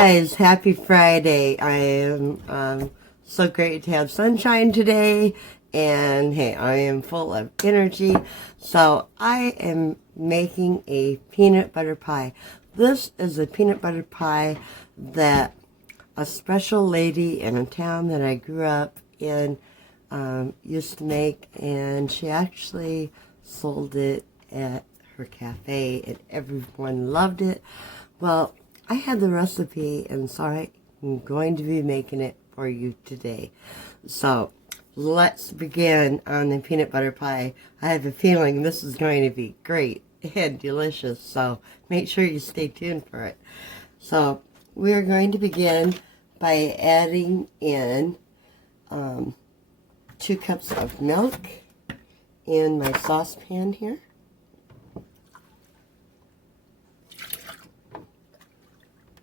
guys, happy Friday. I am so great to have sunshine today, and hey, I am full of energy. So I am making a peanut butter pie. This is a peanut butter pie that a special lady in a town that I grew up in used to make, and she actually sold it at her cafe and everyone loved it. Well, I had the recipe, and so I'm going to be making it for you today. So let's begin on the peanut butter pie. I have a feeling this is going to be great and delicious, so make sure you stay tuned for it. So we are going to begin by adding in 2 cups of milk in my saucepan here.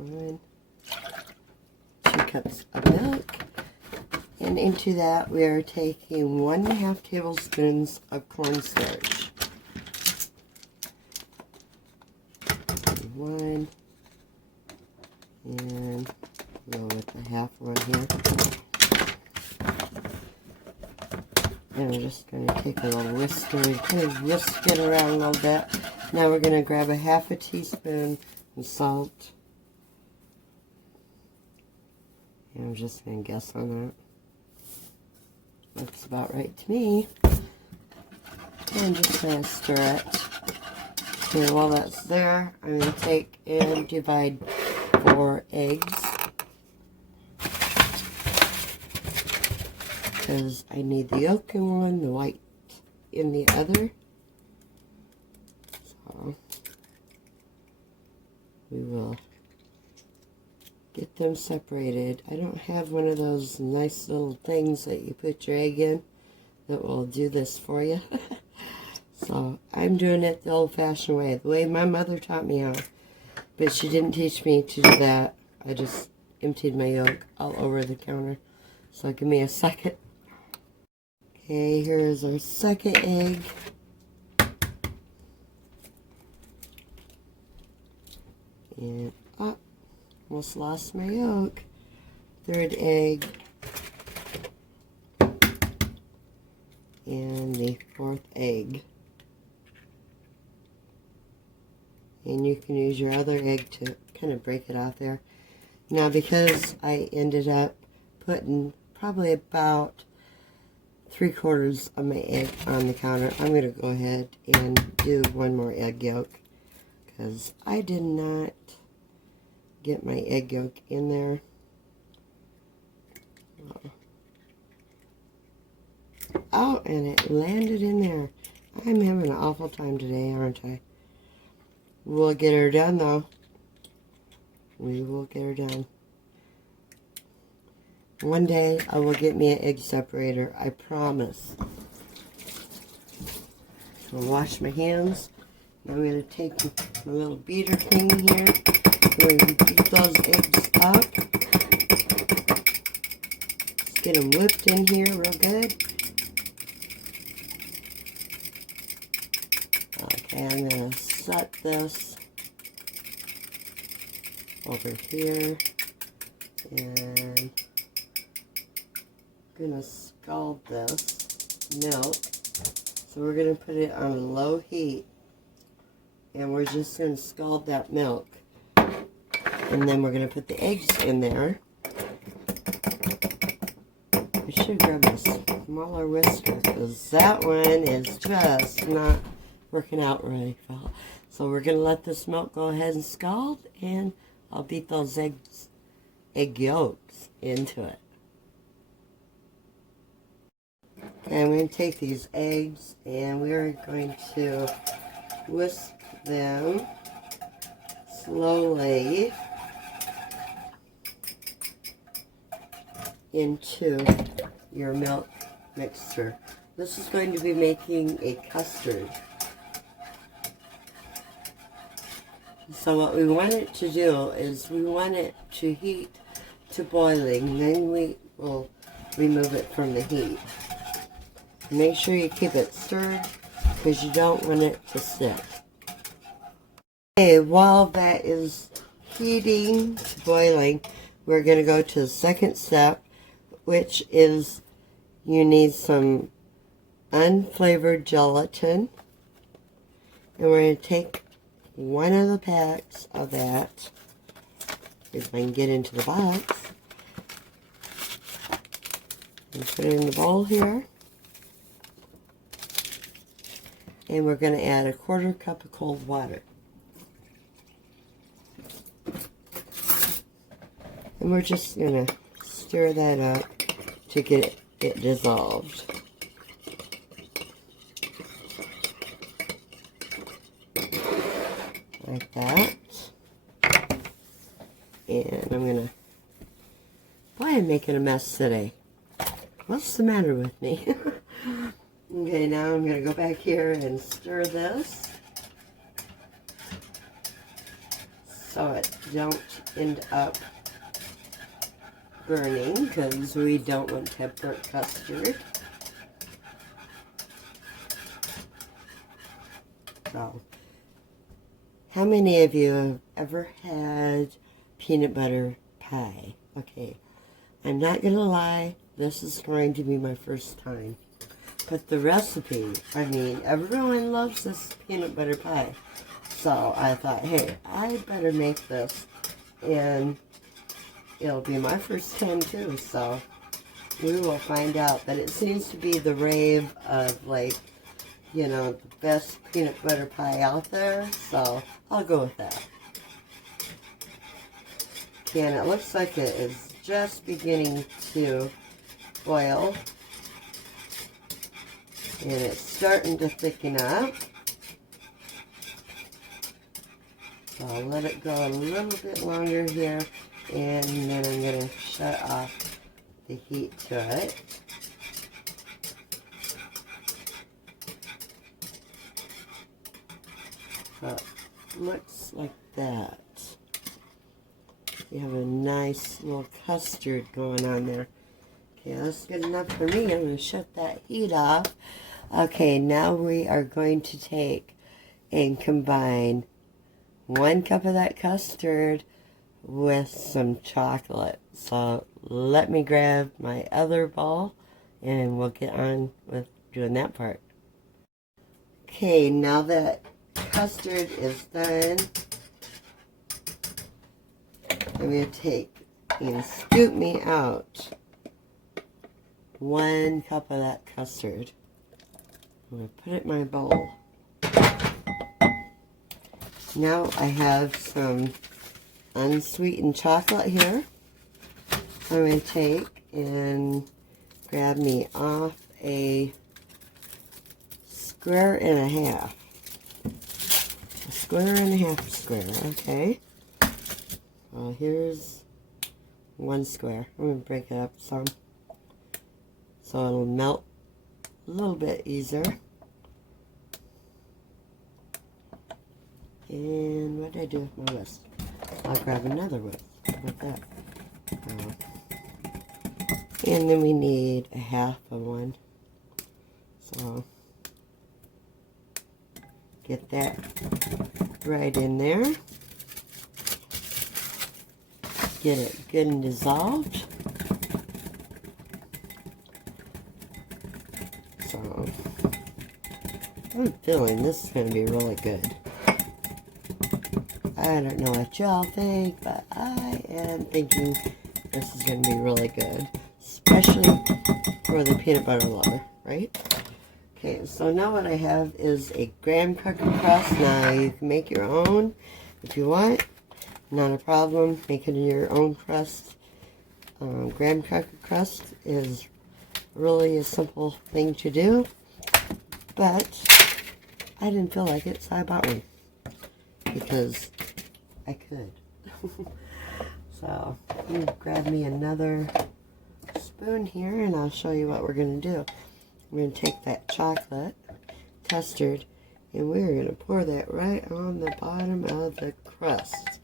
One, 2 cups of milk, and into that we are taking 1.5 tablespoons of cornstarch. 1, and go with the half one here. And we're just going to take a little whisker and kind of whisk it around a little bit. Now we're going to grab a 1/2 teaspoon of salt. And I'm just going to guess on that. Looks about right to me. And just going to stir it. Okay, while that's there, I'm going to take and divide 4 eggs. Because I need the yolk in one, the white in the other. So we will get them separated. I don't have one of those nice little things that you put your egg in that will do this for you. So I'm doing it the old-fashioned way, the way my mother taught me how. But she didn't teach me to do that. I just emptied my yolk all over the counter. So give me a second. Okay, here is our second egg. And up. Almost lost my yolk. 3rd egg. And the 4th egg. And you can use your other egg to kind of break it off there. Now, because I ended up putting probably about 3/4 of my egg on the counter, I'm going to go ahead and do 1 more egg yolk, because I did not get my egg yolk in there. Oh, and it landed in there. I'm having an awful time today, aren't I? We'll get her done, though. We will get her done. One day, I will get me an egg separator. I promise. So I'll wash my hands. Now I'm going to take my little beater thing here. I'm going to beat those eggs up. Just get them whipped in here real good. Okay, I'm going to set this over here. And I'm going to scald this milk. So we're going to put it on a low heat. And we're just going to scald that milk. And then we're going to put the eggs in there. I should grab a smaller whisker, because that one is just not working out really well. So we're going to let this milk go ahead and scald, and I'll beat those egg yolks into it. Okay, I'm going to take these eggs, and we're going to whisk them slowly into your milk mixture. This is going to be making a custard. So what we want it to do is we want it to heat to boiling, then we will remove it from the heat. Make sure you keep it stirred, because you don't want it to stick. Okay, while that is heating to boiling, we're going to go to the second step, which is you need some unflavored gelatin. And we're going to take one of the packs of that, if I can get into the box, and put it in the bowl here. And we're going to add a 1/4 cup of cold water. And we're just going to stir that up to get it dissolved. Like that. And I'm going to... Boy, I'm making a mess today. What's the matter with me? Okay, now I'm going to go back here and stir this so it don't end up burning, because we don't want to have burnt custard. So, how many of you have ever had peanut butter pie? Okay, I'm not going to lie, this is going to be my first time. But the recipe, I mean, everyone loves this peanut butter pie. So I thought, hey, I better make this. And it'll be my first time too. So we will find out. But it seems to be the rave of, like, you know, the best peanut butter pie out there. So I'll go with that. Okay, and it looks like it is just beginning to boil. And it's starting to thicken up. So I'll let it go a little bit longer here. And then I'm going to shut off the heat to it. So it looks like that. You have a nice little custard going on there. Okay, that's good enough for me. I'm going to shut that heat off. Okay, now we are going to take and combine 1 cup of that custard with some chocolate. So let me grab my other bowl and we'll get on with doing that part. Okay, now that custard is done, I'm going to take and scoop me out 1 cup of that custard. I'm going to put it in my bowl. Now I have some unsweetened chocolate here. I'm going to take and grab me off a 1.5 squares. A 1.5 squares, okay. Well, here's 1 square. I'm going to break it up some so it'll melt a little bit easier. And what did I do with my whisk? I'll grab another whisk. How about that? And then we need 1/2 of one. So get that right in there. Get it good and dissolved. So I'm feeling this is going to be really good. I don't know what y'all think, but I am thinking this is going to be really good, especially for the peanut butter lover, right? Okay, so now what I have is a graham cracker crust. Now you can make your own if you want, not a problem. Making your own crust. Graham cracker crust is really a simple thing to do, but I didn't feel like it, so I bought one because I could. So I'm going to grab me another spoon here and I'll show you what we're going to do. We're going to take that chocolate custard and we're going to pour that right on the bottom of the crust.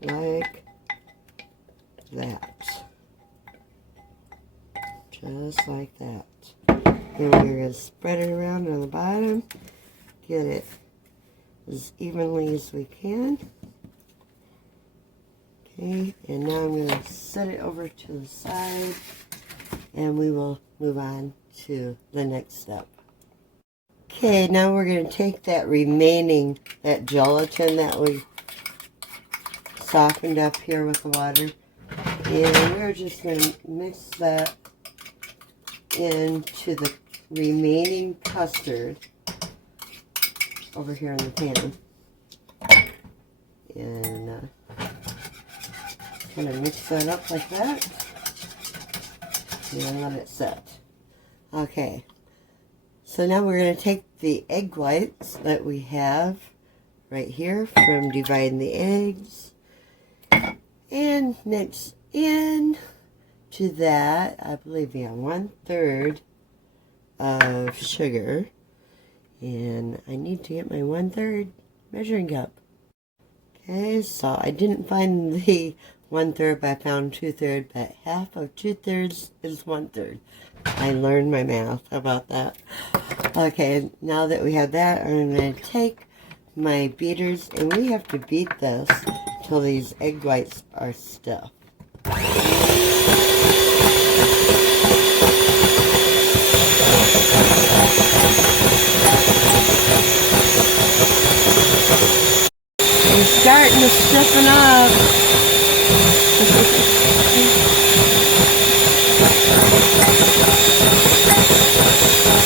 Like that. Just like that. Then we're going to spread it around on the bottom. Get it as evenly as we can. Okay, and now I'm going to set it over to the side, and we will move on to the next step. Okay, now we're going to take that gelatin that we softened up here with the water, and we're just going to mix that into the remaining custard over here in the pan. And kind of mix that up like that and let it set. Okay, so now we're going to take the egg whites that we have right here from dividing the eggs and mix in to that, I believe, 1/3 of sugar, and I need to get my 1/3 measuring cup. Okay, so I didn't find the 1/3, but I found 2/3, but half of 2/3 is 1/3. I learned my math. How about that? Okay, now that we have that, I'm going to take my beaters, and we have to beat this till these egg whites are stiff. They're starting to stiffen up.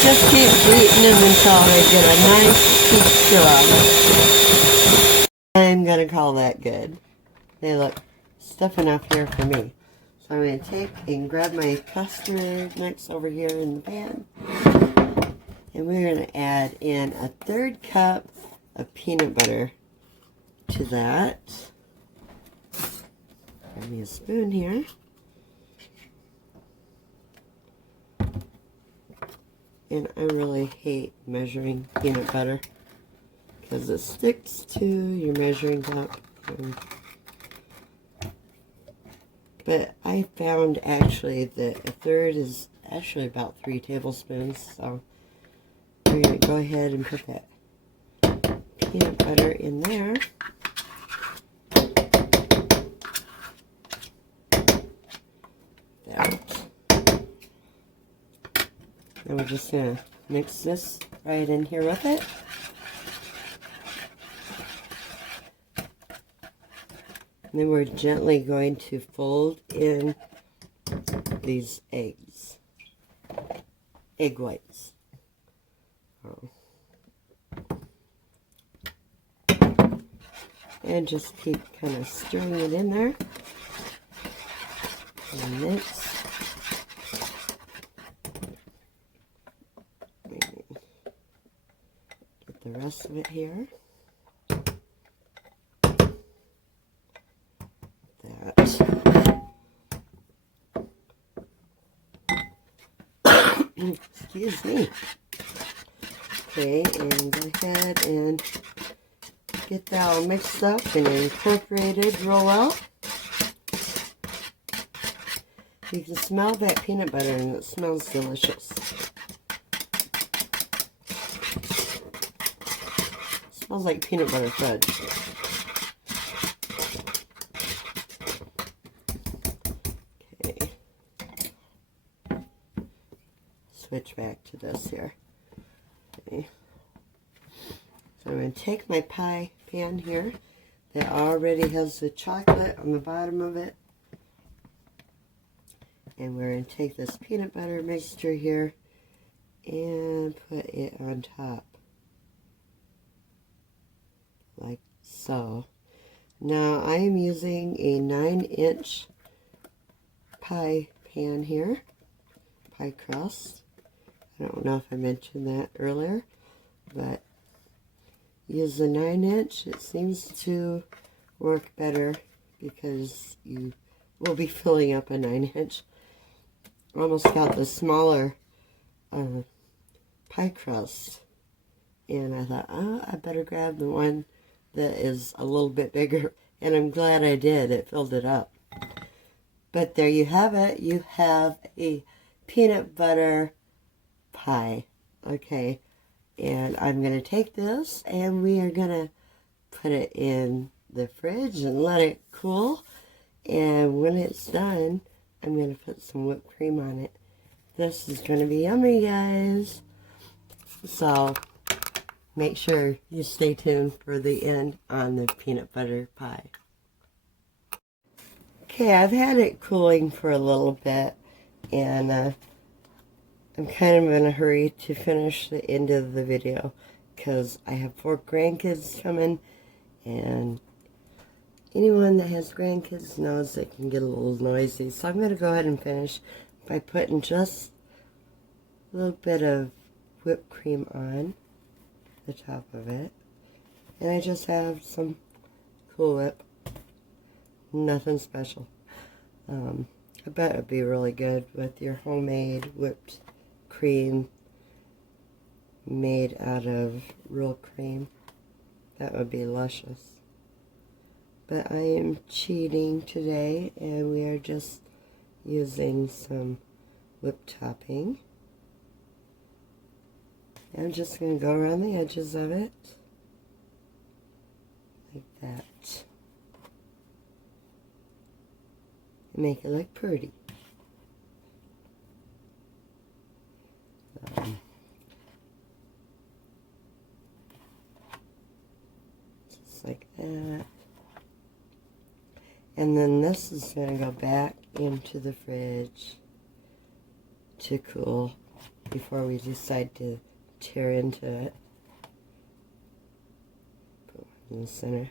Just keep beating them until they get a nice texture on them. I'm going to call that good. They look stiff enough here for me. So I'm going to take and grab my custard mix over here in the pan. And we're going to add in 1/3 cup of peanut butter to that. Grab me a spoon here. And I really hate measuring peanut butter because it sticks to your measuring cup. But I found actually that 1/3 is actually about 3 tablespoons. So we're going to go ahead and put that peanut butter in there. And we're just going to mix this right in here with it. And then we're gently going to fold in these egg whites. And just keep kind of stirring it in there. And mix. The rest of it here. That. Excuse me. Okay, and go ahead and get that all mixed up and incorporated real well. You can smell that peanut butter and it smells delicious. Smells like peanut butter fudge. Okay. Switch back to this here. Okay. So I'm going to take my pie pan here that already has the chocolate on the bottom of it. And we're going to take this peanut butter mixture here and put it on top. Like so. Now I am using a 9-inch pie pan here, pie crust. I don't know if I mentioned that earlier, but use the 9-inch. It seems to work better because you will be filling up a 9-inch. Almost got the smaller pie crust, and I thought, oh, I better grab the one that is a little bit bigger, and I'm glad I did. It filled it up. But there you have it. You have a peanut butter pie. Okay, and I'm going to take this and we are going to put it in the fridge and let it cool, And when it's done, I'm going to put some whipped cream on it. This is going to be yummy, guys. So make sure you stay tuned for the end on the peanut butter pie. Okay, I've had it cooling for a little bit, and I'm kind of in a hurry to finish the end of the video because I have 4 grandkids coming, and anyone that has grandkids knows it can get a little noisy. So I'm going to go ahead and finish by putting just a little bit of whipped cream on the top of it. And I just have some Cool Whip. Nothing special. I bet it would be really good with your homemade whipped cream made out of real cream. That would be luscious. But I am cheating today, and we are just using some whipped topping. I'm just going to go around the edges of it like that. Make it look pretty. Just like that. And then this is going to go back into the fridge to cool before we decide to tear into it. Put one in the center.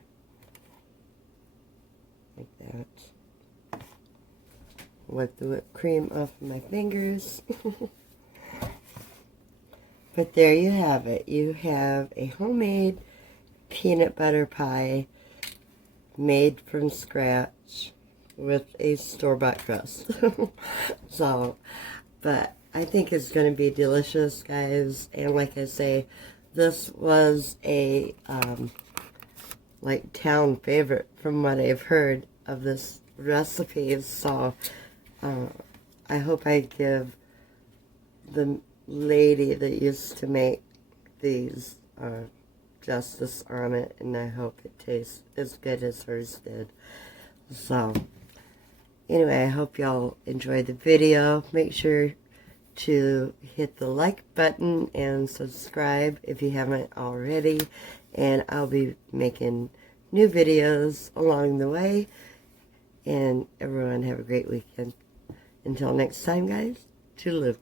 Like that. Wipe the whipped cream off of my fingers. But there you have it. You have a homemade peanut butter pie made from scratch with a store-bought crust. So, but I think it's going to be delicious, guys. And like I say, this was a like town favorite from what I've heard of this recipe. So I hope I give the lady that used to make these justice on it, and I hope it tastes as good as hers did. So anyway, I hope y'all enjoyed the video. Make sure to hit the like button and subscribe if you haven't already, and I'll be making new videos along the way. And everyone have a great weekend. Until next time, guys, toodaloo.